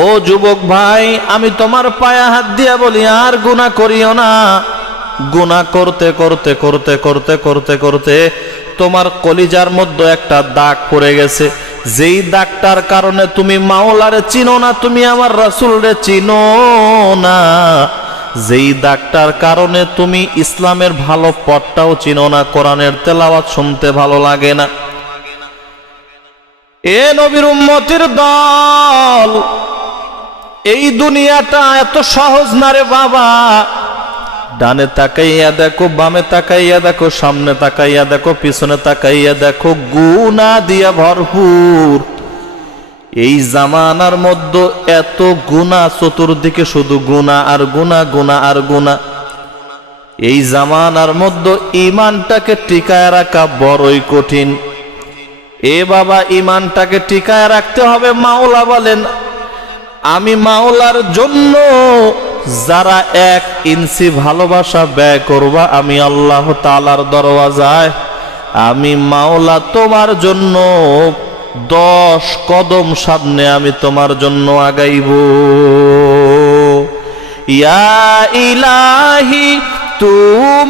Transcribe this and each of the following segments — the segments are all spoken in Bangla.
ও যুবক ভাই, আমি তোমার পায়ে হাত দিয়া বলি আর গুনাহ করিও না। গুনাহ করতে করতে করতে করতে করতে করতে তোমার কলিজার মধ্যে একটা দাগ পড়ে গেছে, যেই দাগটার কারণে তুমি মাওলারে চিনো না, তুমি আমার রাসূলরে চিনো না। যেই দাগটার কারণে তুমি ইসলামের ভালো পথটাও চিনো না, কোরআনের তেলাওয়াত শুনতে ভালো লাগে না। এ নবীর উম্মতের দল, এই দুনিয়াটা এত সহজ না রে বাবা। ডানে তাকাইয়া দেখো, বামে তাকাইয়া দেখো, সামনে তাকাইয়া দেখো, পিছনে তাকাইয়া দেখো, গুনাহ দিয়া ভরপুর। এই জামানার মধ্যে এত গুনাহ, চতুর্দিকে শুধু গুনাহ আর গুনাহ, গুনাহ আর গুনাহ। এই জামানার মধ্যে ঈমানটাকে টিকায় রাখা বড়ই কঠিন। এ বাবা, ঈমানটাকে টিকায় রাখতে হবে। মাওলা বলেন, আমি মাওলার জন্য যারা 1 ইঞ্চি ভালোবাসা ব্যয় করবা, আমি আল্লাহ তাআলার দরওয়াজায়, আমি মাওলা তোমার জন্য 10 কদম সামনে আমি তোমার জন্য আগাইব। ইয়া ইলাহি তু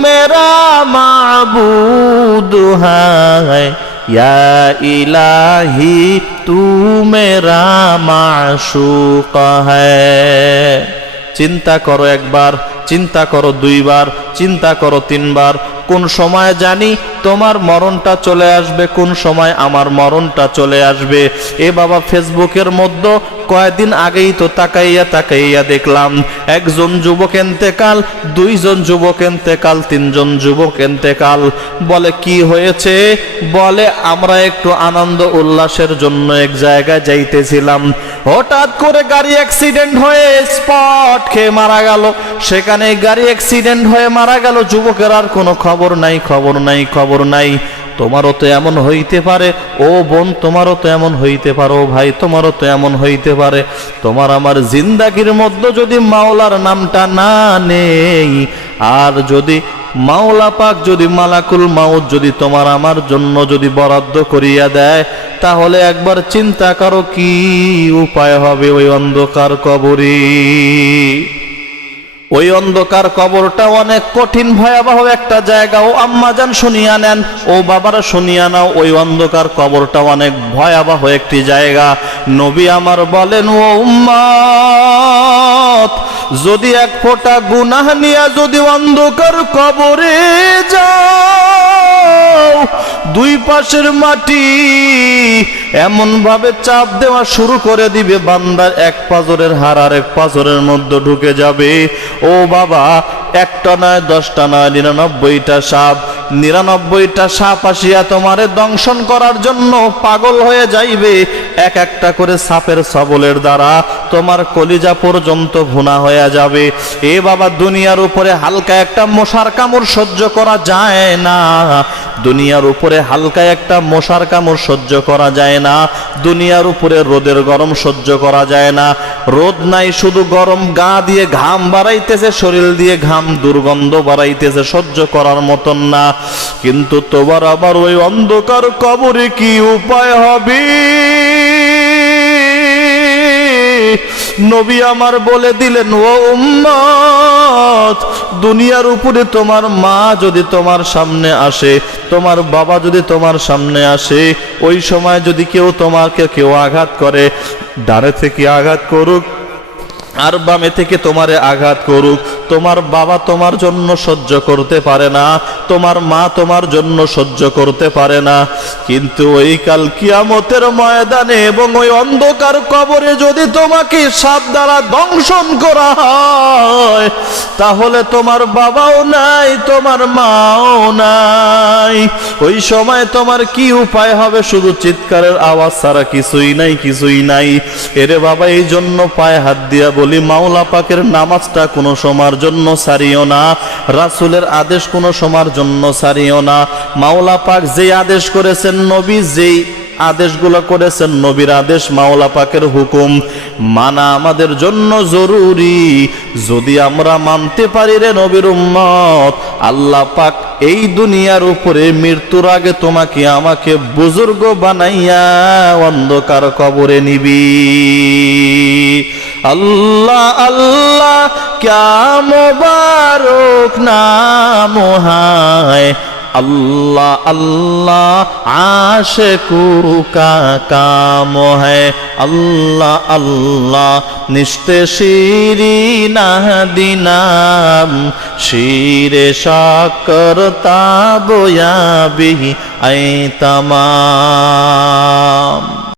মেরা মাবুদ হ্যায়, ইয়া ইলাহি তু মেরা মাশুক হ্যায়। চিন্তা করো একবার, চিন্তা করো 2 বার, চিন্তা করো 3 বার। কোন সময় জানি তোমার মরণটা চলে আসবে, কোন সময় আমার মরণটা চলে আসবে। এ বাবা, ফেসবুকের মধ্যে কয়েকদিন আগেই তো তাকাইয়া তাকাইয়া দেখলাম, 1 জন যুবক এন্তেকাল, 2 জন যুবক এন্তেকাল, 3 জন যুবক এন্তেকাল। বলে কি হয়েছে? বলে আমরা একটু আনন্দ উল্লাসের জন্য এক জায়গায় যাইতেছিলাম, হঠাৎ করে গাড়ি অ্যাক্সিডেন্ট হয়ে স্পট খেয়ে মারা গেল। সেখানে গাড়ি অ্যাক্সিডেন্ট হয়ে মারা গেল। যুবকের আর কোনো খবর নাই, খবর নাই, খবর নাই। তোমারও তো এমন হইতে পারে ও বোন, তোমারও তো এমন হইতে পারে ও ভাই, তোমারও তো এমন হইতে পারে। তোমার আমার জিন্দাগির মধ্যে যদি মাওলার নামটা না নেই, আর যদি মাওলা পাক যদি মালাকুল মাউত যদি তোমার আমার জন্য যদি বরাদ্দ করিয়া দেয়, তাহলে একবার চিন্তা করো কি উপায় হবে ওই অন্ধকার কবরে। ওই অন্ধকার কবরটা অনেক কঠিন ভয়াবহ একটা জায়গা। ও আম্মাজান শুনিয়া নেন, ও বাবারা শুনিয়া নাও, ওই অন্ধকার কবরটা অনেক ভয়াবহ একটি জায়গা। নবী আমার বলেন, ও উম্মত, যদি 1 ফোঁটা গুনাহ নিয়ে যদি অন্ধকার কবরে যাও, 2 পাশের মাটি এমন ভাবে চাপ দেওয়া শুরু করে দিবে, বান্দার 1 পাজরের হাড় আর 1 পাজরের মধ্যে ঢুকে যাবে। ও বাবা, 1টা নয়, 10টা নয়, 99টা সাপ, 99টা সাপ আসিয়া তোমারে দংশন করার জন্য পাগল হয়ে যাইবে। এক একটা করে সাপের সবলের দ্বারা তোমার কলিজা পর্যন্ত ভুনা হয়ে যাবে। এ বাবা, দুনিয়ার উপরে হালকা একটা মশার কামড় সহ্য করা যায় না। দুনিয়ার উপরে হালকা একটা মশার কামড় সহ্য করা যায় না। দুনিয়ার উপরে রোদের গরম সহ্য করা যায় না। রোদ নাই, শুধু গরম, গা দিয়ে ঘাম বাড়াইতেছে, শরীর দিয়ে ঘাম দুর্গন্ধ বাড়াইতেছে, সহ্য করার মতন না। কিন্তু তোমার আবার ওই অন্ধকার কবরে কি উপায় হবে? নবী আমার বলে দিলেন, ও উম্মত, দুনিয়ার উপরে তোমার মা যদি তোমার সামনে আসে, তোমার বাবা যদি তোমার সামনে আসে, ওই সময় যদি তোমাকে কেউ আঘাত করে, ডানে থেকে আঘাত করুক আর বামে থেকে তোমারে আঘাত করুক, তোমার বাবা তোমার জন্য সহ্য করতে পারে না, তোমার মা তোমার জন্য সহ্য করতে পারে না। কিন্তু ওই কাল কিয়ামতের ময়দানে এবং ওই অন্ধকার কবরে যদি তোমাকে সাপ দ্বারা দংশন করা হয়, তাহলে তোমার বাবাও নাই, তোমার মাও নাই। ওই সময় তোমার কি উপায় হবে? শুধু চিৎকারের আওয়াজ ছাড়া কিছুই নাই, কিছুই নাই। এরে বাবা, এই জন্য পায়ে হাত দিয়া বলি, মাওলা পাকের নামাজটা কোনো সময়ের জন্য ছাড়িও না, রাসূলের আদেশ কোনো সময়ের জন্য ছাড়িও না। মাওলা পাক যে আদেশ করেছেন, নবী যেই আদেশগুলো করেছেন, নবীর আদেশ, মাওলা পাকের হুকুম মানা আমাদের জন্য জরুরি। যদি আমরা মানতে পারি রে নবীর উম্মত, আল্লাহ পাক এই দুনিয়ার উপরে মৃত্যুর আগে তোমাকে আমাকে বুজুর্গ বানাইয়া অন্ধকার কবরে নিবি। আল্লাহ আল্লাহ ক্যা মুবারক নাম হায়, अल्लाह अल्लाह आशिकों का काम है। अल्लाह अल्लाह निश्ते शीरीना दिनाम, शीरे शाकर ताबोया भी ऐ तमाम।